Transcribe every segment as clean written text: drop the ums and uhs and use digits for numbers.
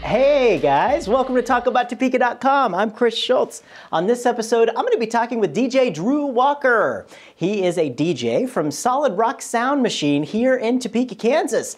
Hey guys, welcome to TalkAboutTopeka.com. I'm Chris Schultz. On this episode, I'm going to be talking with DJ Drew Walker. He is a DJ from Solid Rock Sound Machine here in Topeka, Kansas.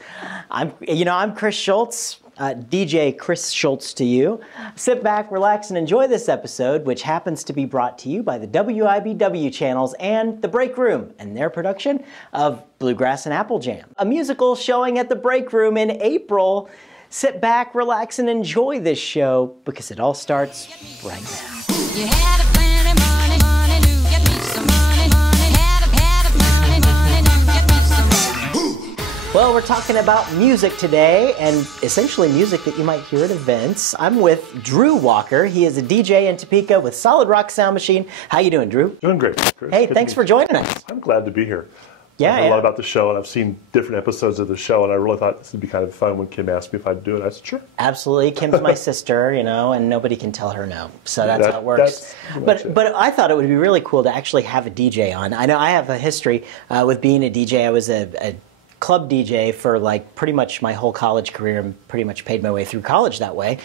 I'm Chris Schultz. DJ Chris Schultz to you. Sit back, relax, and enjoy this episode, which happens to be brought to you by the WIBW channels and The Break Room and their production of Bluegrass and Apple Jam, a musical showing at The Break Room in April. Sit back, relax, and enjoy this show because it all starts right now. You had a plenty money to get me some money, had a money to get me some money. Well, we're talking about music today, and essentially music that you might hear at events. I'm with Drew Walker. He is a DJ in Topeka with Solid Rock Sound Machine. How you doing, Drew? Doing great, Chris. Hey, thanks for joining us. I'm glad to be here. Yeah, I've heard a lot about the show, and I've seen different episodes of the show, and I really thought this would be kind of fun when Kim asked me if I'd do it. I said, sure. Absolutely. Kim's my sister, and nobody can tell her no. So that's how it works. But I thought it would be really cool to actually have a DJ on. I know I have a history with being a DJ. I was a club DJ for like pretty much my whole college career and pretty much paid my way through college that way.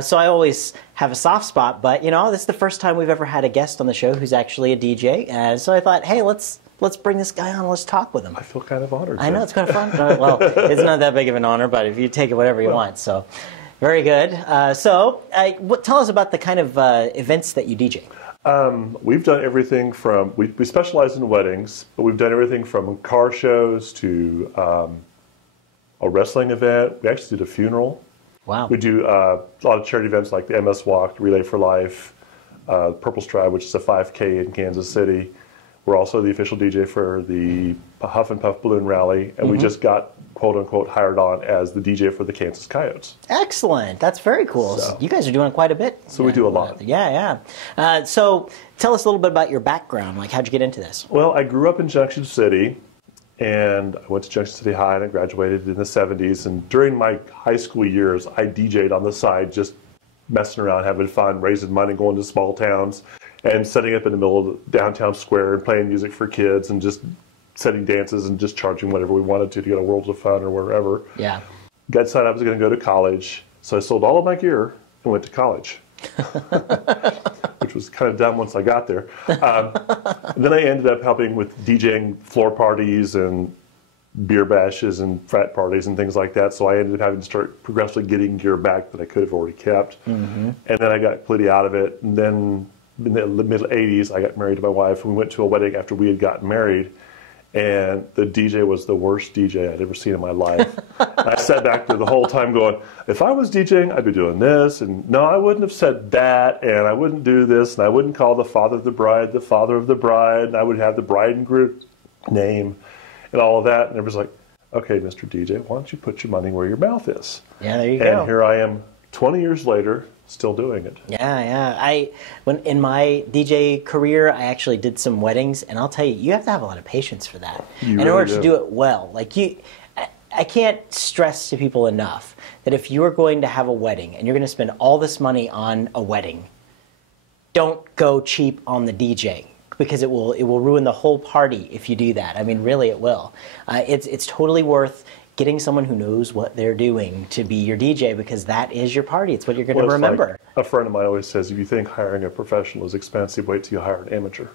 So I always have a soft spot, but this is the first time we've ever had a guest on the show who's actually a DJ. So I thought, hey, let's bring this guy on. Let's talk with him. I feel kind of honored. I know, it's kind of fun. Well, it's not that big of an honor, but if you take it whatever you want. So, very good. Tell us about the kind of events that you DJ. We've done everything from, we specialize in weddings, but we've done everything from car shows to a wrestling event. We actually did a funeral. Wow. We do a lot of charity events like the MS Walk, Relay for Life, Purple Stride, which is a 5K in Kansas City. We're also the official DJ for the Huff and Puff Balloon Rally, and we just got, quote-unquote, hired on as the DJ for the Kansas Coyotes. Excellent. That's very cool. So, you guys are doing quite a bit. So we do a lot. Yeah. So tell us a little bit about your background. Like, how'd you get into this? Well, I grew up in Junction City, and I went to Junction City High, and I graduated in the 70s. And during my high school years, I DJ'd on the side, just messing around, having fun, raising money, going to small towns, and setting up in the middle of the downtown square and playing music for kids and just setting dances and just charging whatever we wanted to get a Worlds of Fun or wherever. Yeah. Got decided I was going to go to college, so I sold all of my gear and went to college, which was kind of dumb once I got there. Then I ended up helping with DJing floor parties and beer bashes and frat parties and things like that, so I ended up having to start progressively getting gear back that I could have already kept. And then I got completely out of it, and then in the middle 80s, I got married to my wife, and we went to a wedding after we had gotten married, and the DJ was the worst DJ I'd ever seen in my life. And I sat back there the whole time going, if I was DJing, I'd be doing this, and no, I wouldn't have said that, and I wouldn't do this, and I wouldn't call the father of the bride the father of the bride, and I would have the bride and groom name, and all of that, and it was like, okay, Mr. DJ, why don't you put your money where your mouth is? Yeah, there you go. And here I am 20 years later, still doing it. Yeah. When in my DJ career, I actually did some weddings, and I'll tell you, you have to have a lot of patience for that in order to do it well. Like I can't stress to people enough that if you are going to have a wedding and you're going to spend all this money on a wedding, don't go cheap on the DJ, because it will ruin the whole party if you do that. I mean, really, it will. It's totally worth getting someone who knows what they're doing to be your DJ, because that is your party. It's what you're going to remember. Like a friend of mine always says, if you think hiring a professional is expensive, wait till you hire an amateur.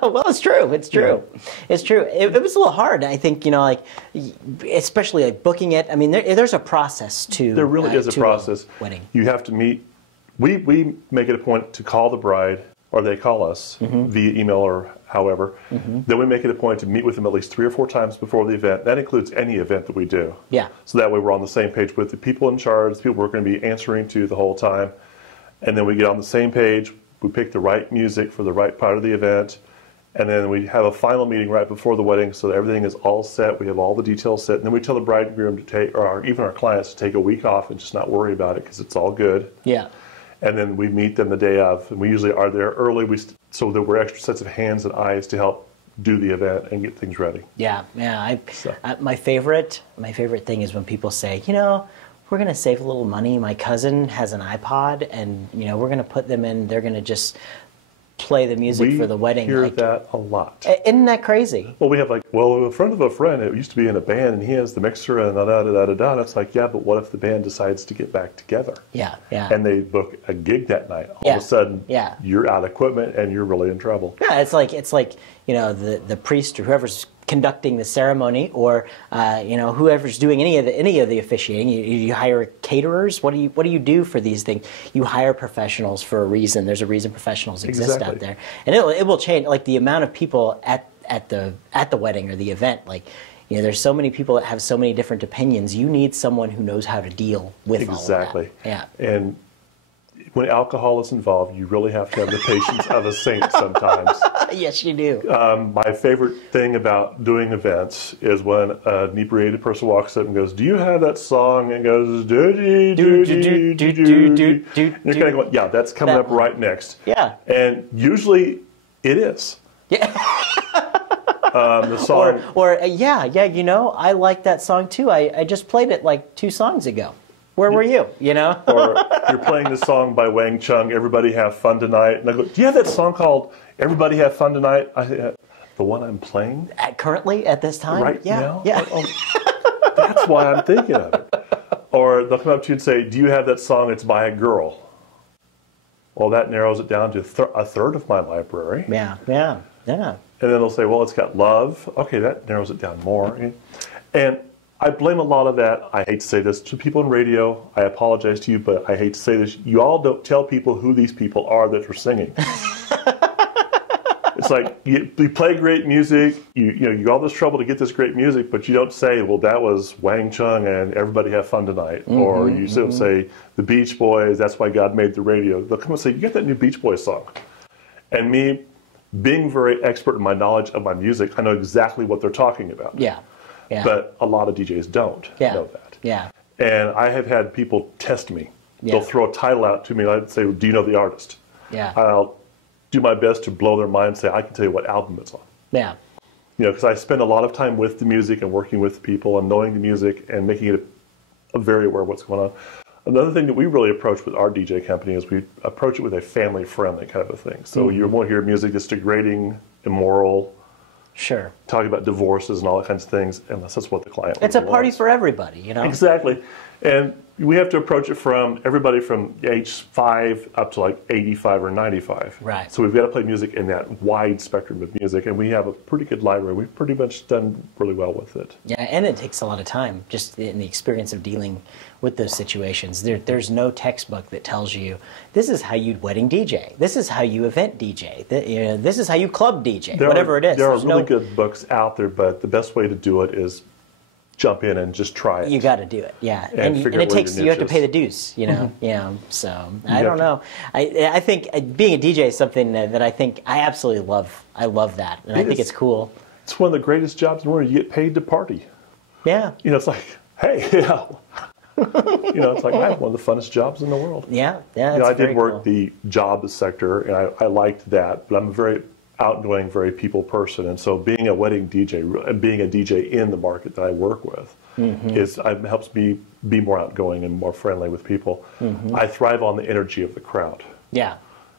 Well, it's true. It's true. Yeah. It's true. It was a little hard, I think, especially like booking it. I mean, there's a process to There really is a process. Wedding. You have to meet. We make it a point to call the bride, or they call us via email or however. Then we make it a point to meet with them at least 3 or 4 times before the event. That includes any event that we do. Yeah. So that way we're on the same page with the people in charge, the people we're going to be answering to the whole time. And then we get on the same page. We pick the right music for the right part of the event. And then we have a final meeting right before the wedding so that everything is all set. We have all the details set. And then we tell the bride and groom to take, or even our clients, to take a week off and just not worry about it because it's all good. Yeah. And then we meet them the day of, and we usually are there early so that we're extra sets of hands and eyes to help do the event and get things ready. Yeah. My favorite thing is when people say, we're going to save a little money. My cousin has an iPod, and we're going to put them in. They're going to just play the music for the wedding. We hear that a lot. Isn't that crazy? Well, we have like, well, a friend of a friend, it used to be in a band, and he has the mixer, and da-da-da-da-da. And it's like, yeah, but what if the band decides to get back together? Yeah, yeah. And they book a gig that night. All of a sudden, yeah, you're out of equipment, and you're really in trouble. Yeah, it's like you know, the priest or whoever's conducting the ceremony, or you know, whoever's doing any of the officiating. You hire caterers. What do you do for these things? You hire professionals for a reason. There's a reason professionals exist out there, and it will change. Like the amount of people at the wedding or the event. Like, you know, there's so many people that have so many different opinions. You need someone who knows how to deal with all of that. Yeah, and when alcohol is involved, you really have to have the patience of a saint sometimes. Yes, you do. My favorite thing about doing events is when an inebriated person walks up and goes, "Do you have that song?" And goes, "Do-dee, do-dee, do-dee." And you're kind of going, "Yeah, that's coming up right next." Yeah. And usually it is. Yeah. The song. Yeah, you know, I like that song too. I just played it like 2 songs ago. Where were you? You know? Or you're playing the song by Wang Chung, "Everybody Have Fun Tonight." And I go, "Do you have that song called Everybody Have Fun Tonight?" The one I'm playing? Currently, at this time? Right now? Yeah. That's why I'm thinking of it. Or they'll come up to you and say, "Do you have that song? It's by a girl." Well, that narrows it down to a third of my library. Yeah. And then they'll say, "Well, it's got love." Okay, that narrows it down more. And I blame a lot of that. I hate to say this to people in radio. I apologize to you, but I hate to say this. You all don't tell people who these people are that are singing. It's like you play great music. You got all this trouble to get this great music, but you don't say, "Well, that was Wang Chung and Everybody Have Fun Tonight," or you still say the Beach Boys. That's why God made the radio. They'll come and say, "You got that new Beach Boys song," and me, being very expert in my knowledge of my music, I know exactly what they're talking about. Yeah. But a lot of DJs don't know that. Yeah. And I have had people test me. Yeah. They'll throw a title out to me and I'd say, "Do you know the artist?" Yeah. I'll do my best to blow their mind and say, "I can tell you what album it's on." Yeah. You know, because I spend a lot of time with the music and working with people and knowing the music and making it very aware of what's going on. Another thing that we really approach with our DJ company is we approach it with a family-friendly kind of a thing. So you won't hear music that's degrading, immoral, Sure. talking about divorces and all that kinds of things, unless that's what the client wants. It's a party for everybody, you know? Exactly. And we have to approach it from everybody from age 5 up to like 85 or 95. Right. So we've got to play music in that wide spectrum of music, and we have a pretty good library. We've pretty much done really well with it. Yeah, and it takes a lot of time, just in the experience of dealing with those situations. There's no textbook that tells you, this is how you wedding DJ, this is how you event DJ, this is how you club DJ, whatever it is. There are really good books out there, but the best way to do it is jump in and just try it. You got to do it, yeah. And it takes, you have to pay the dues, you know. Yeah. So I don't know. I think being a DJ is something that I think I absolutely love. I love that, and I think it's cool. It's one of the greatest jobs in the world. You get paid to party. Yeah. You know, it's like, hey, you know, it's like I have one of the funnest jobs in the world. Yeah. You know, I did work the job sector, and I liked that, but I'm a very outgoing, very people person, and so being a wedding DJ and being a DJ in the market that I work with helps me be more outgoing and more friendly with people. I thrive on the energy of the crowd. Yeah.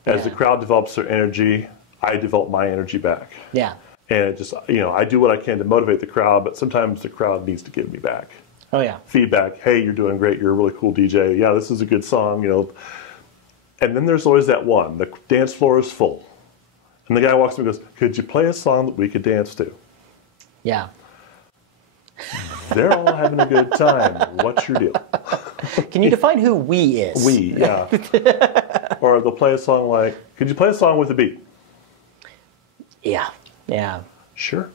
As the crowd develops their energy, I develop my energy back. Yeah. And it just, you know, I do what I can to motivate the crowd, but sometimes the crowd needs to give me back. Oh yeah. Feedback. Hey, you're doing great. You're a really cool DJ. Yeah, this is a good song. You know. And then there's always that one. The dance floor is full. And the guy walks in and goes, "Could you play a song that we could dance to?" Yeah. They're all having a good time. What's your deal? Can you define who we is? We, yeah. Or they'll play a song like, "Could you play a song with a beat?" Yeah. Yeah. Sure.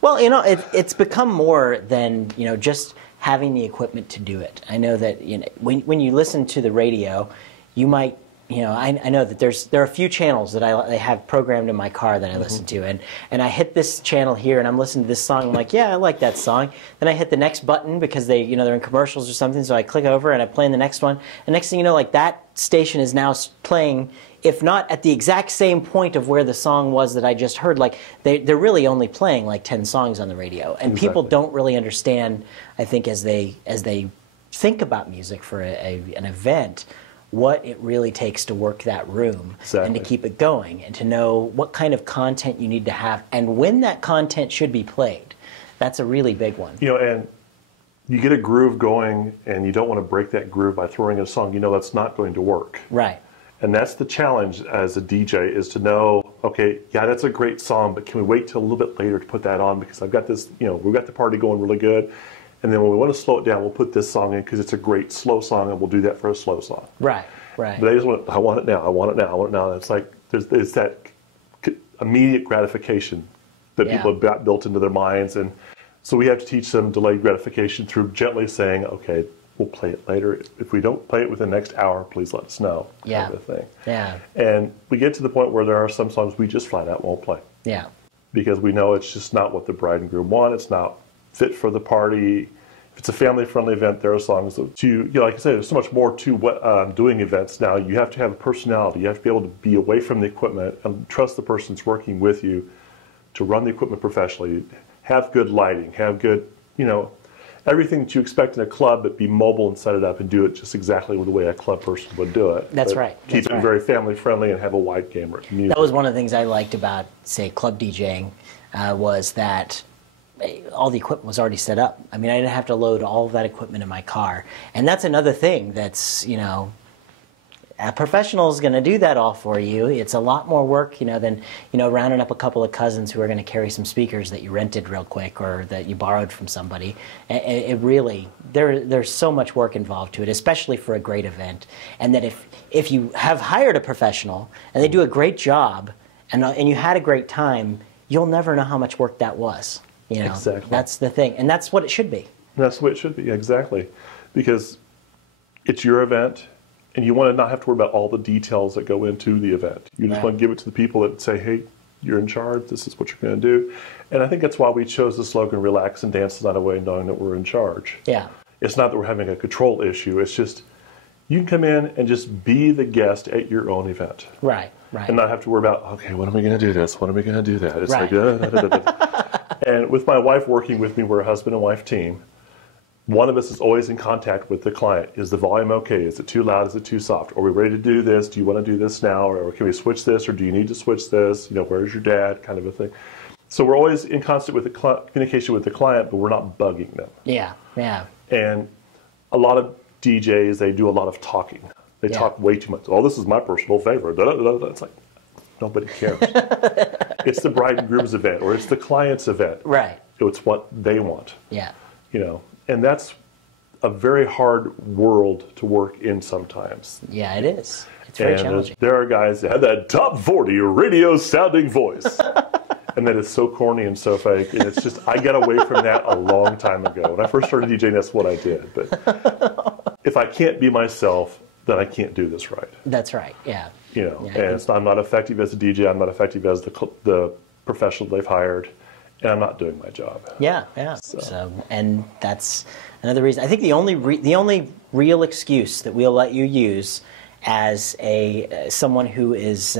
Well, you know, it's become more than, you know, just having the equipment to do it. I know that, you know, when you listen to the radio, you might, you know, I know that there are a few channels that I have programmed in my car that I listen to, and I hit this channel here and I'm listening to this song. I'm like, yeah, I like that song. Then I hit the next button because they're in commercials or something. So I click over and I play in the next one. And next thing you know, like that station is now playing, if not at the exact same point of where the song was that I just heard. Like they're really only playing like 10 songs on the radio, and people don't really understand. I think as they think about music for an event. what it really takes to work that room Exactly. and to keep it going, and to know what kind of content you need to have and when that content should be played. That's a really big one. You know, and you get a groove going and you don't want to break that groove by throwing in a song, you know that's not going to work. Right. And that's the challenge as a DJ, is to know, okay, yeah, that's a great song, but can we wait till a little bit later to put that on, because I've got this, you know, we've got the party going really good, and then when we want to slow it down, we'll put this song in because it's a great slow song, and we'll do that for a slow song. Right, right. But they just want, I want it now, I want it now, I want it now. And it's like, there's that immediate gratification that Yeah. people have got built into their minds. And so we have to teach them delayed gratification through gently saying, okay, we'll play it later. If we don't play it within the next hour, please let us know. Yeah. Kind of thing. Yeah. And we get to the point where there are some songs we just flat out won't play. Yeah. Because we know it's just not what the bride and groom want. It's not fit for the party. If it's a family-friendly event, there are songs that you know, like I said, there's so much more to what doing events now. You have to have a personality. You have to be able to be away from the equipment and trust the person's working with you to run the equipment professionally. Have good lighting. Have good, you know, everything that you expect in a club, but be mobile and set it up and do it just exactly the way a club person would do it. That's but right. Keep it very family-friendly and have a wide camera. That was one of the things I liked about, say, club DJing, was that all the equipment was already set up. I mean, I didn't have to load all of that equipment in my car. And that's another thing that's, you know, a professional is going to do that all for you. It's a lot more work, you know, than, you know, rounding up a couple of cousins who are going to carry some speakers that you rented real quick or that you borrowed from somebody. It really, there's so much work involved to it, especially for a great event. And that if you have hired a professional and they do a great job and you had a great time, you'll never know how much work that was. You know, Exactly. That's the thing. And that's what it should be. That's the way it should be, exactly. Because it's your event, and you want to not have to worry about all the details that go into the event. You just Right. want to give it to the people that say, hey, you're in charge, this is what you're going to do. And I think that's why we chose the slogan, relax and dance the night away, knowing that we're in charge. Yeah. It's not that we're having a control issue, it's just you can come in and just be the guest at your own event. Right, right. And not have to worry about, okay, when are we going to do this? When are we going to do that? It's Right. like, da, da, da, da, da. And with my wife working with me, we're a husband and wife team. One of us is always in contact with the client. Is the volume okay? Is it too loud? Is it too soft? Are we ready to do this? Do you want to do this now? Or can we switch this? Or do you need to switch this? You know, where's your dad? Kind of a thing. So we're always in constant with the communication with the client, but we're not bugging them. Yeah, yeah. And a lot of DJs, they do a lot of talking. They Yeah. talk way too much. Oh, this is my personal favorite. Da, da, da, da. It's like, nobody cares. It's the bride and groom's event, or it's the client's event. Right. It's what they want. Yeah. You know, and that's a very hard world to work in sometimes. Yeah, it is. It's very challenging. There are guys that have that top 40 radio sounding voice. And that is so corny and so fake. And it's just, I got away from that a long time ago. When I first started DJing, that's what I did. But if I can't be myself, then I can't do this right. That's right, yeah. You know, Yeah, and I'm not effective as a DJ. I'm not effective as the professional they've hired. And I'm not doing my job. Yeah, yeah. So, and that's another reason. I think the only real excuse that we'll let you use as someone who is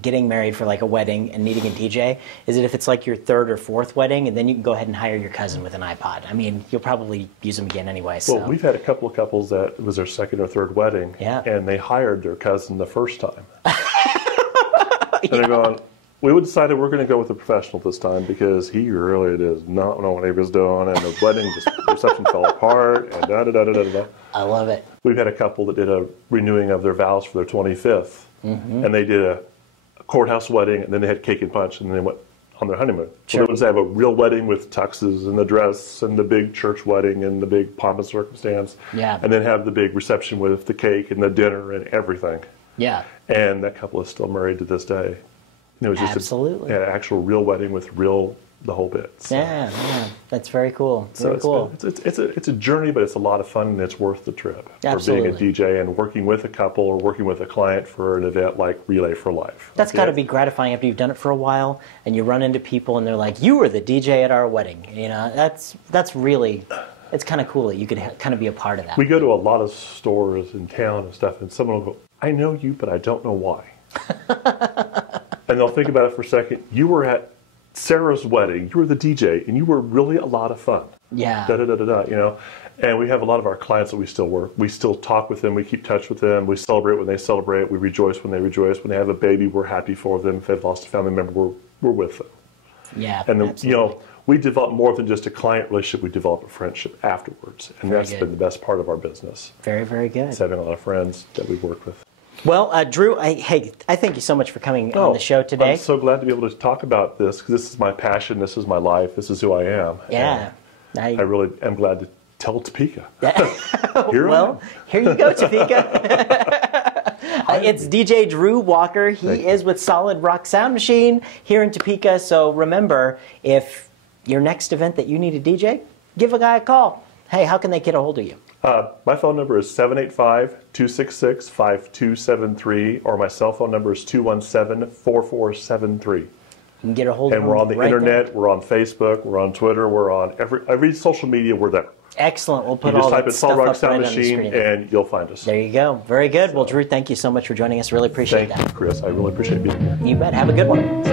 getting married for like a wedding and needing a DJ is that if it's like your third or fourth wedding, and then you can go ahead and hire your cousin with an iPod. I mean, you'll probably use them again anyway. So. Well, we've had a couple of couples that it was their second or third wedding, Yeah. and they hired their cousin the first time. And they're going, we decided we're going to go with a professional this time because he really does not know what he was doing, and the wedding reception fell apart, and da da da da da da. I love it. We've had a couple that did a renewing of their vows for their 25th, and they did a courthouse wedding, and then they had cake and punch, and then they went on their honeymoon. Sure. So they would have a real wedding with tuxes and the dress and the big church wedding and the big pomp and circumstance, Yeah. and then have the big reception with the cake and the dinner and everything. Yeah. And that couple is still married to this day. And it was just Absolutely. an actual real wedding with the whole bit. So, Yeah, yeah. That's very cool. Very cool. it's a journey, but it's a lot of fun, and it's worth the trip. Absolutely. For being a DJ and working with a couple or working with a client for an event like Relay for Life. That's got to be gratifying after you've done it for a while and you run into people and they're like, you were the DJ at our wedding. You know, that's really, it's kind of cool that you could kind of be a part of that. We go to a lot of stores in town and stuff, and someone will go, I know you, but I don't know why. And they'll think about it for a second. You were at Sarah's wedding, you were the DJ, and you were really a lot of fun. Yeah. Da da da da da. You know, and we have a lot of our clients that we still work. We still talk with them. We keep touch with them. We celebrate when they celebrate. We rejoice when they rejoice. When they have a baby, we're happy for them. If they've lost a family member, we're with them. Yeah. And then, absolutely. you know, we develop more than just a client relationship. We develop a friendship afterwards, and Very that's good. been the best part of our business. Very, very good. It's having a lot of friends that we work with. Well, Drew, I thank you so much for coming on the show today. I'm so glad to be able to talk about this because this is my passion. This is my life. This is who I am. Yeah. I really am glad to tell Topeka. Well, here you go, Topeka. It's DJ Drew Walker. He is with Solid Rock Sound Machine here in Topeka. So remember, if your next event that you need a DJ, give a guy a call. Hey, how can they get a hold of you? My phone number is 785-266-5273, or my cell phone number is 217-4473. You can get a hold of And we're on the right internet, there. we're on Facebook, we're on Twitter, we're on every social media, we're there. Excellent. We'll You put just all type that in stuff Solid Rock up Sound right on the Machine screen. and you'll find us. There you go. Very good. Well, Drew, thank you so much for joining us. Really appreciate Thank you, Chris. I really appreciate being here. that. You bet. Have a good one.